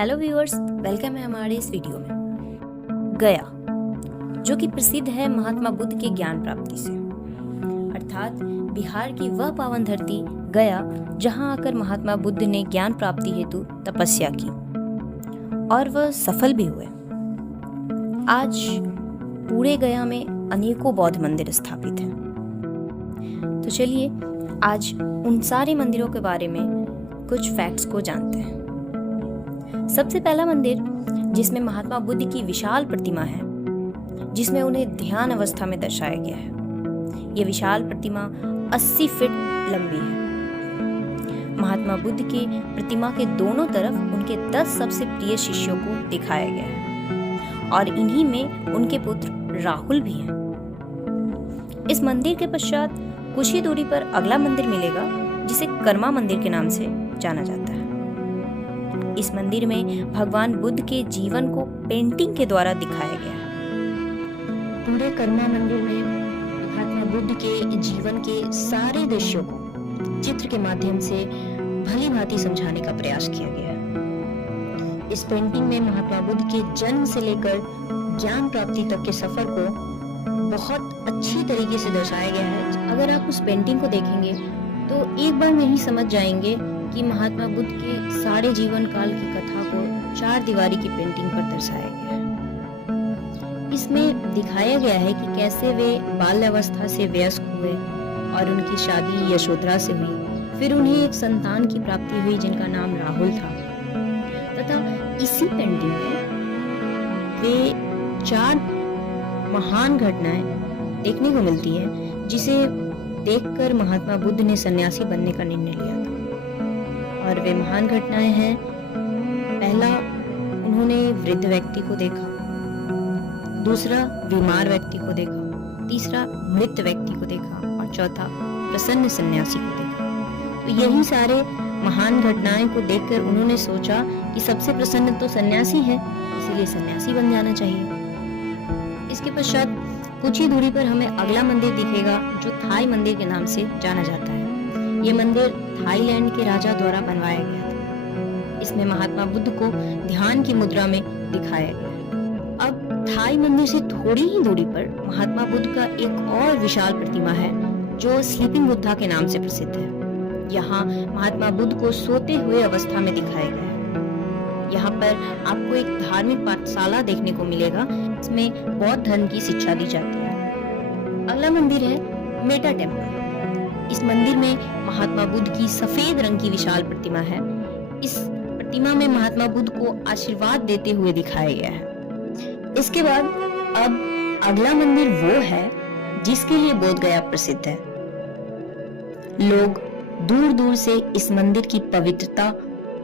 Hello viewers, welcome है हमारे इस वीडियो में। गया, जो कि प्रसिद्ध है महात्मा बुद्ध के ज्ञान प्राप्ति से, अर्थात बिहार की वह पावन धरती गया जहां आकर महात्मा बुद्ध ने ज्ञान प्राप्ति हेतु तपस्या की और वह सफल भी हुए। आज पूरे गया में अनेकों बौद्ध मंदिर स्थापित हैं। तो चलिए आज उन सारे मंदिरों के बारे में कुछ फैक्ट्स को जानते हैं। सबसे पहला मंदिर जिसमें महात्मा बुद्ध की विशाल प्रतिमा है, जिसमें उन्हें ध्यान अवस्था में दर्शाया गया है। यह विशाल प्रतिमा 80 फीट लंबी है। महात्मा बुद्ध की प्रतिमा के दोनों तरफ उनके 10 सबसे प्रिय शिष्यों को दिखाया गया है और इन्हीं में उनके पुत्र राहुल भी हैं। इस मंदिर के पश्चात कुछ ही दूरी पर अगला मंदिर मिलेगा जिसे कर्मा मंदिर के नाम से जाना जाता है। इस मंदिर में भगवान बुद्ध के जीवन को पेंटिंग के द्वारा दिखाया गया है। पूरे कर्मा मंदिर में महात्मा बुद्ध के जीवन के सारे दृश्यों को चित्र के माध्यम से भली भांति समझाने का प्रयास किया गया है। इस पेंटिंग में महात्मा बुद्ध के जन्म से लेकर ज्ञान प्राप्ति तक के सफर को बहुत अच्छी तरीके से दर्शाया गया है। अगर आप उस पेंटिंग को देखेंगे तो एक बार में ही समझ जाएंगे कि महात्मा बुद्ध के सारे जीवन काल की कथा को 4 दीवारी की पेंटिंग पर दर्शाया गया है। इसमें दिखाया गया है कि कैसे वे बाल्यावस्था से वयस्क हुए और उनकी शादी यशोधरा से हुई। फिर उन्हें एक संतान की प्राप्ति हुई जिनका नाम राहुल था। तथा इसी पेंटिंग में वे 4 महान घटनाएं देखने को मिलती हैं, जिसे देखकर महात्मा बुद्ध ने सन्यासी बनने का निर्णय लिया था। और वे महान घटनाएं हैं, पहला उन्होंने वृद्ध व्यक्ति को देखा, दूसरा बीमार व्यक्ति को देखा, तीसरा मृत व्यक्ति को देखा और चौथा प्रसन्न सन्यासी को देखा। तो यही सारे महान घटनाएं को देखकर उन्होंने सोचा कि सबसे प्रसन्न तो सन्यासी है, इसीलिए सन्यासी बन जाना चाहिए। इसके पश्चात कुछ ही दूरी पर हमें अगला मंदिर दिखेगा जो थाई मंदिर के नाम से जाना जाता है। ये मंदिर थाईलैंड के राजा द्वारा बनवाया गया था। इसमें महात्मा बुद्ध को ध्यान की मुद्रा में दिखाया गया है। अब थाई मंदिर से थोड़ी ही दूरी पर महात्मा बुद्ध का एक और विशाल प्रतिमा है जो स्लीपिंग बुद्धा के नाम से प्रसिद्ध है। यहाँ महात्मा बुद्ध को सोते हुए अवस्था में दिखाया गया है। यहाँ पर आपको एक धार्मिक पाठशाला देखने को मिलेगा, इसमें बौद्ध धर्म की शिक्षा दी जाती है। अगला मंदिर है मेटा टेम्पल। इस मंदिर में महात्मा बुद्ध की सफेद रंग की विशाल प्रतिमा है। इस प्रतिमा में महात्मा बुद्ध को आशीर्वाद देते हुए दिखाया गया है। इसके बाद अब अगला मंदिर वो है जिसके लिए बोध गया प्रसिद्ध है। लोग दूर दूर से इस मंदिर की पवित्रता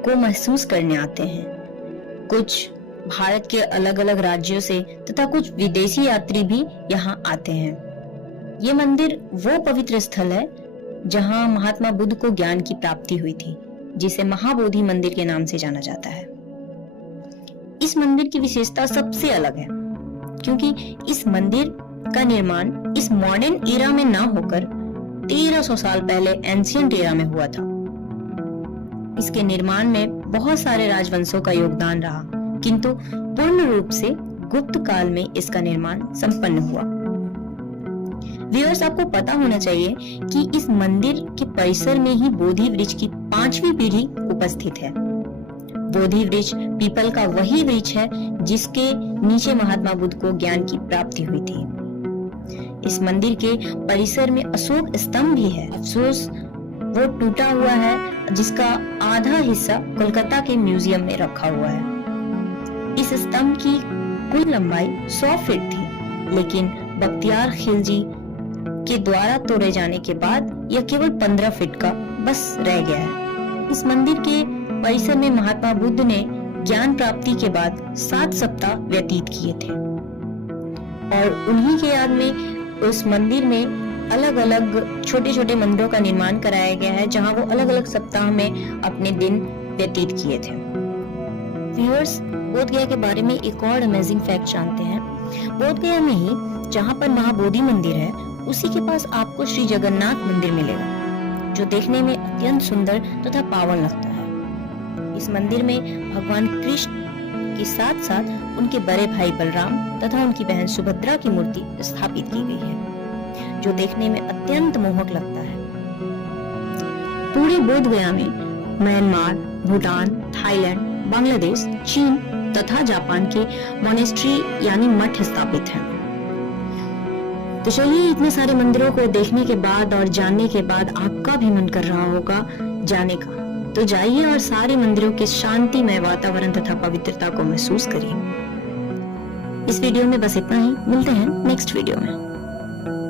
को महसूस करने आते हैं। कुछ भारत के अलग अलग राज्यों से तथा कुछ विदेशी यात्री भी यहाँ आते हैं। ये मंदिर वो पवित्र स्थल है जहाँ महात्मा बुद्ध को ज्ञान की प्राप्ति हुई थी, जिसे महाबोधि मंदिर के नाम से जाना जाता है। इस मंदिर की विशेषता सबसे अलग है क्योंकि इस मंदिर का निर्माण इस मॉडर्न एरा में ना होकर 1300 साल पहले एंशिएंट एरा में हुआ था। इसके निर्माण में बहुत सारे राजवंशों का योगदान रहा, किंतु पूर्ण रूप से गुप्त काल में इसका निर्माण संपन्न हुआ। व्यूअर्स, आपको पता होना चाहिए कि इस मंदिर के परिसर में ही बोधि वृक्ष की 5वीं पीढ़ी उपस्थित है। बोधि वृक्ष पीपल का वही वृक्ष है जिसके नीचे महात्मा बुद्ध को ज्ञान की प्राप्ति हुई थी। इस मंदिर के परिसर में अशोक स्तंभ भी है। अफसोस वो टूटा हुआ है, जिसका आधा हिस्सा कोलकाता के म्यूजियम में रखा हुआ है। इस स्तंभ की कुल लंबाई 100 फीट थी, लेकिन बख्तियार खिलजी के द्वारा तोड़े जाने के बाद यह केवल 15 फीट का बस रह गया है। इस मंदिर के परिसर में महात्मा बुद्ध ने ज्ञान प्राप्ति के बाद 7 सप्ताह व्यतीत किए थे और उन्हीं के याद में उस मंदिर में अलग अलग छोटे छोटे मंदिरों का निर्माण कराया गया है, जहां वो अलग अलग सप्ताह में अपने दिन व्यतीत किए थे। व्यूअर्स, बोध गया के बारे में एक और अमेजिंग फैक्ट जानते हैं। बोध गया में ही जहां पर महाबोधि मंदिर है, उसी के पास आपको श्री जगन्नाथ मंदिर मिलेगा, जो देखने में अत्यंत सुंदर तथा पावन लगता है। इस मंदिर में भगवान कृष्ण के साथ साथ उनके बड़े भाई बलराम तथा उनकी बहन सुभद्रा की मूर्ति स्थापित की गई है, जो देखने में अत्यंत मोहक लगता है। पूरे बोध गया में म्यांमार, भूटान, थाईलैंड, बांग्लादेश, चीन तथा जापान के मोनेस्ट्री यानी मठ स्थापित हैं। तो चलिए, इतने सारे मंदिरों को देखने के बाद और जानने के बाद आपका भी मन कर रहा होगा जाने का, तो जाइए और सारे मंदिरों के शांतिमय वातावरण तथा पवित्रता को महसूस करिए। इस वीडियो में बस इतना ही, मिलते हैं नेक्स्ट वीडियो में।